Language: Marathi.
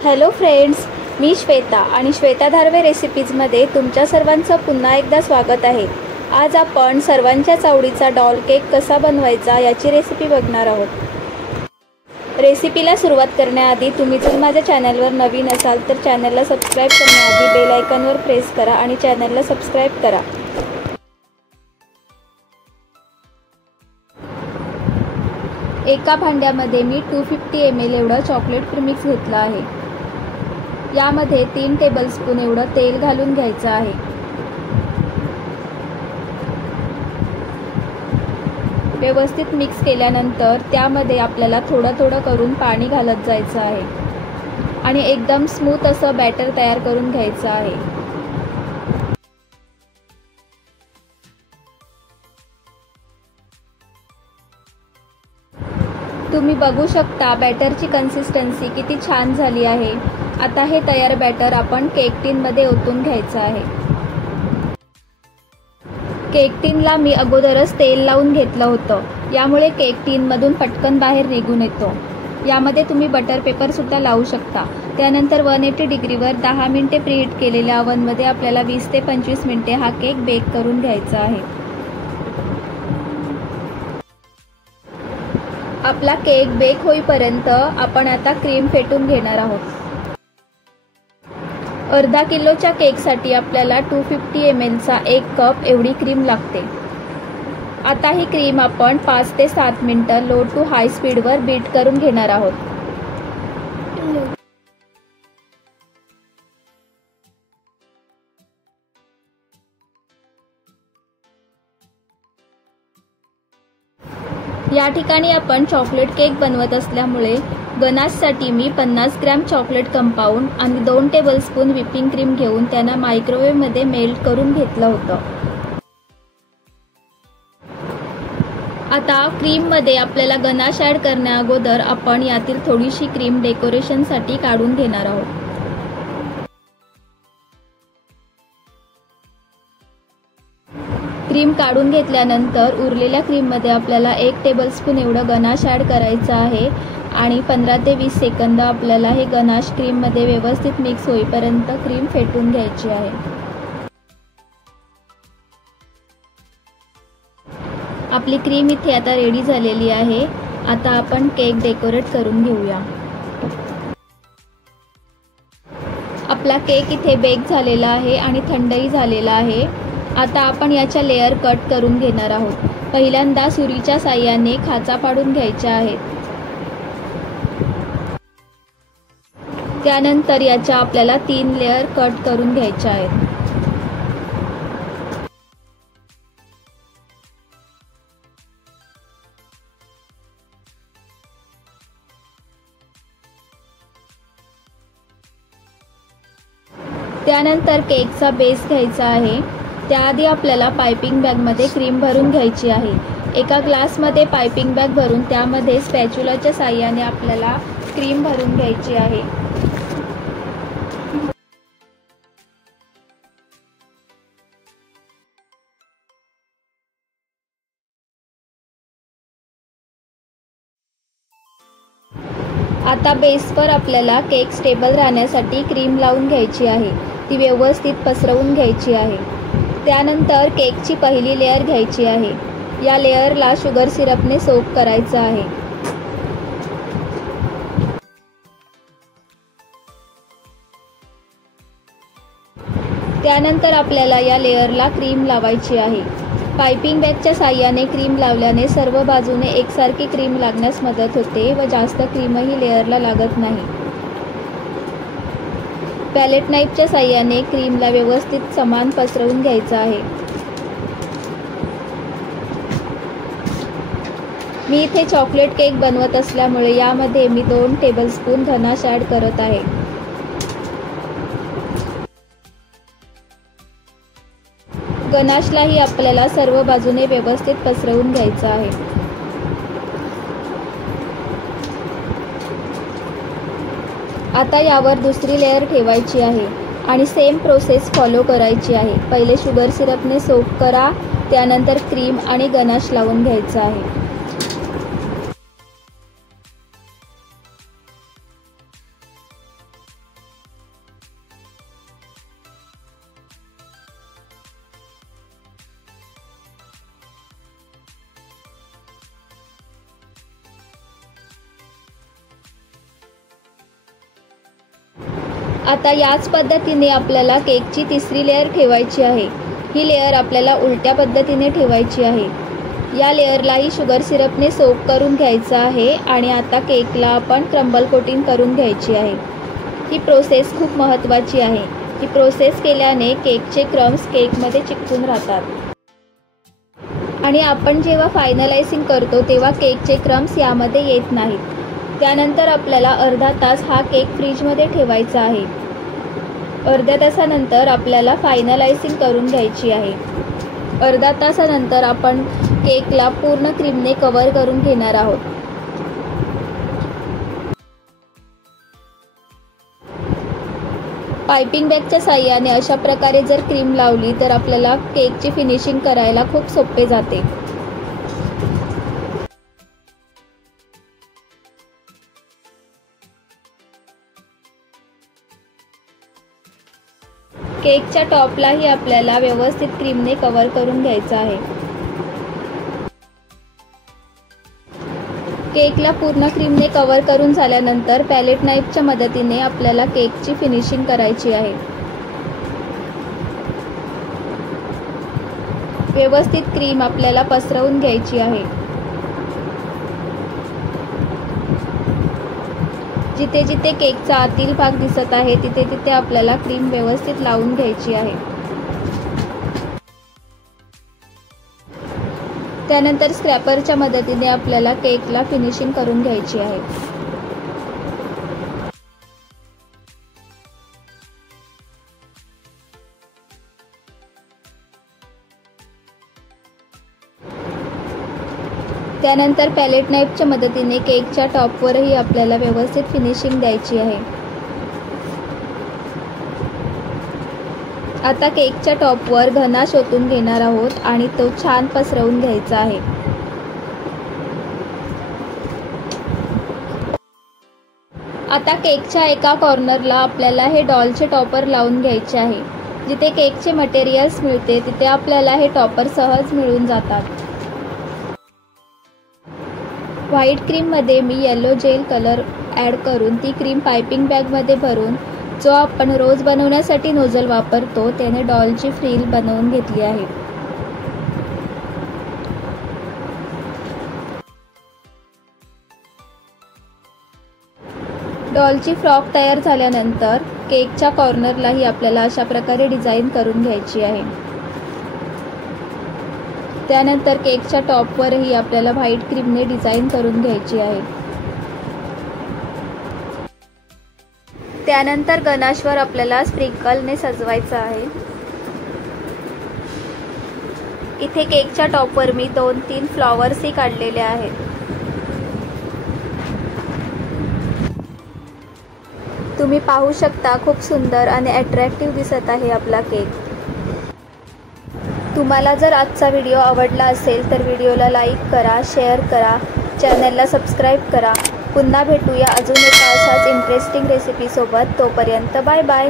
हॅलो फ्रेंड्स, मी श्वेता आणि श्वेता धारवे रेसिपीजमध्ये तुमच्या सर्वांचं पुन्हा एकदा स्वागत आहे। आज आपण सर्वांच्याच आवडीचा डॉल केक कसा बनवायचा याची रेसिपी बघणार आहोत। रेसिपीला सुरुवात करण्याआधी तुम्ही जर माझ्या चॅनलवर नवीन असाल तर चॅनलला सबस्क्राईब करण्याआधी बेल आयकॉनवर प्रेस करा आणि चॅनलला सबस्क्राईब करा। एका भांड्यामध्ये मी 250 ml एवढं चॉकलेट प्रीमिक्स घेतलं आहे। यामध्ये 3 टेबलस्पून एवढं तेल घालून घ्यायचं आहे। व्यवस्थित मिक्स केल्यानंतर त्यामध्ये आपल्याला थोडं थोडं करून पाणी घालत जायचं आहे आणि एकदम स्मूथ असं बॅटर तयार करून घ्यायचं आहे। तुम्ही बघू शकता बॅटरची कन्सिस्टन्सी किती छान झाली आहे। आता हे तयार बॅटर आपण केक टिनमध्ये ओतून घ्यायचं आहे। केक टिनला मी अगोदरच तेल लावून घेतलं होतं, यामुळे केक टिनमधून पटकन बाहेर निघून येतो। यामध्ये तुम्ही बटर पेपर सुद्धा लावू शकता। त्यानंतर 180 डिग्रीवर 10 मिनिटे प्रीहीट केलेल्या ओव्हनमध्ये आपल्याला 20 ते 25 मिनिटे हा केक बेक करून घ्यायचा आहे। आपला केक बेक होईपर्यंत आपण आता क्रीम फेटून घेणार आहोत। अर्धा किलोच्या केकसाठी आपल्याला 250 ml चा 1 कप एवढी क्रीम लागते। आता ही क्रीम आपण 5 ते 7 मिनिटं लो टू हाय स्पीडवर बीट करून घेणार आहोत। या ठिकाणी आपण चॉकलेट केक बनवत असल्यामुळे गनाशसाठी मी 50 ग्रॅम चॉकलेट कंपाऊंड आणि 2 टेबलस्पून व्हिपिंग क्रीम घेऊन त्यांना मायक्रोवेव्हमध्ये मेल्ट करून घेतलं होतं। आता क्रीममध्ये आपल्याला गनाश ॲड करण्या अगोदर आपण यातील थोडीशी क्रीम डेकोरेशनसाठी काढून घेणार आहोत। क्रीम काढून घेतल्यानंतर उरलेल्या क्रीममध्ये आपल्याला 1 टेबलस्पून एवढं गनाश ॲड करायचं आहे आणि 15 ते 20 सेकंद आपल्याला हे गनाश क्रीममध्ये व्यवस्थित मिक्स होईपर्यंत क्रीम फेटून घ्यायची आहे। आपली क्रीम इथे आता रेडी झालेली आहे। आता आपण केक डेकोरेट करून घेऊया। आपला केक इथे बेक झालेला आहे आणि थंडही झालेला आहे। आता आपण याच्या लेयर कट करून घेणार आहोत। पहिल्यांदा सुरीच्या साहाय्याने खाचा पाडून घ्यायच्या आहेत। त्यानंतर याच्या आपल्याला 3 लेयर कट करून घ्यायच्या आहेत। त्यानंतर केकचा बेस घ्यायचा आहे। त्याआधी आपल्याला पायपिंग बॅगमध्ये क्रीम भरून घ्यायची आहे। एका ग्लासमध्ये पायपिंग बॅग भरून त्यामध्ये स्पॅच्युलाच्या साहाय्याने आपल्याला क्रीम भरून घ्यायची आहे। आता बेसवर आपल्याला केक स्टेबल राहण्यासाठी क्रीम लावून घ्यायची आहे। ती व्यवस्थित पसरवून घ्यायची आहे। त्यानंतर केकची पहिली लेयर घ्यायची आहे। या लेयरला शुगर सिरपने सोक करायचं आहे। त्यानंतर आपल्याला या लेयरला क्रीम लावायची आहे। पायपिंग बॅगच्या साहाय्याने क्रीम लावल्याने सर्व बाजूने एकसारखी क्रीम लागण्यास मदत होते व जास्त क्रीमही लेयरला लागत नाही। पॅलेट नाईफच्या साहाय्याने क्रीमला व्यवस्थित समान पसरवून घ्यायचं आहे। मी इथे चॉकलेट केक बनवत असल्यामुळे यामध्ये मी 2 टेबलस्पून गनाश ॲड करत आहे। गनाशलाही आपल्याला सर्व बाजूने व्यवस्थित पसरवून घ्यायचं आहे। आता यावर दुसरी लेयर ठेवायची आहे आणि सेम प्रोसेस फॉलो करायची आहे। पहिले शुगर सिरपने सोक करा, त्यानंतर क्रीम आणि गनाश लावून घ्यायचं आहे। आता याच पद्धतीने आपल्याला केकची तिसरी लेअर ठेवायची आहे। ही लेअर आपल्याला उलट्या पद्धतीने ठेवायची आहे। या लेअरलाही शुगर सिरपने सोक करून घ्यायचं आहे आणि आता केकला आपण क्रम्बल कोटिंग करून घ्यायची आहे। ही प्रोसेस खूप महत्त्वाची आहे। ही प्रोसेस केल्याने केकचे क्रम्स केकमध्ये चिकटून राहतात आणि आपण जेव्हा फायनलायझिंग करतो तेव्हा केकचे क्रम्स यामध्ये येत नाहीत। त्यानंतर आपल्याला अर्धा तास हा केक फ्रीजमध्ये ठेवायचा आहे। अर्ध्या तासानंतर आपल्याला फायनलायझिंग करून घ्यायची आहे। अर्धा तासानंतर आपण केकला पूर्ण क्रीमने कव्हर करून घेणार आहोत। पायपिंग बॅगच्या साहाय्याने अशा प्रकारे जर क्रीम लावली तर आपल्याला केकची फिनिशिंग करायला खूप सोपे जाते। केकच्या टॉपलाही आपल्याला व्यवस्थित क्रीमने कव्हर करून घ्यायचं आहे। केकला पूर्ण क्रीमने कव्हर करून झाल्यानंतर पॅलेट नाईफच्या मदतीने आपल्याला केकची फिनिशिंग करायची आहे। व्यवस्थित क्रीम आपल्याला पसरवून घ्यायची आहे। जिथे जिथे केकचा आतील भाग दिसत आहे तिथे तिथे आपल्याला क्रीम व्यवस्थित लावून घ्यायची आहे। त्यानंतर स्क्रॅपरच्या मदतीने आपल्याला केकला फिनिशिंग करून घ्यायची आहे। त्यानंतर पॅलेट नाईफच्या मदतीने केकच्या टॉपवरही आपल्याला व्यवस्थित फिनिशिंग द्यायची आहे। आता केकच्या टॉपवर गनाश ओतून घेणार आहोत आणि तो छान पसरवून घ्यायचा आहे। आता केकच्या एका कॉर्नरला आपल्याला हे डॉलचे टॉपर लावून घ्यायचे आहे। जिथे केकचे मटेरियल्स मिळते तिथे आपल्याला हे टॉपर सहज मिळून जातात। व्हाईट क्रीममध्ये मी येलो जेल कलर ॲड करून ती क्रीम पायपिंग बॅगमध्ये भरून जो आपण रोज बनवण्यासाठी नोझल वापरतो त्याने डॉलची फ्रिल बनवून घेतली आहे। डॉलची फ्रॉक तयार झाल्यानंतर केकच्या कॉर्नरलाही आपल्याला अशा प्रकारे डिझाईन करून घ्यायची आहे। त्यानंतर केकच्या टॉपवरही आपल्याला व्हाईट क्रीमने डिझाईन करून घ्यायची आहे। त्यानंतर गनाशवर आपल्याला स्प्रिंकलने सजवायचं आहे। इथे केकच्या टॉपवर मी 2-3 फ्लॉवर्सही काढलेले आहेत। तुम्ही पाहू शकता खूप सुंदर आणि अट्रॅक्टिव्ह दिसत आहे आपला केक। तुम्हाला जर आजचा व्हिडिओ आवडला असेल तर व्हिडिओला लाईक करा, शेअर करा, चॅनलला सबस्क्राईब करा। पुन्हा भेटूया अजून एका अशाच इंटरेस्टिंग रेसिपीसोबत। तोपर्यंत बाय बाय।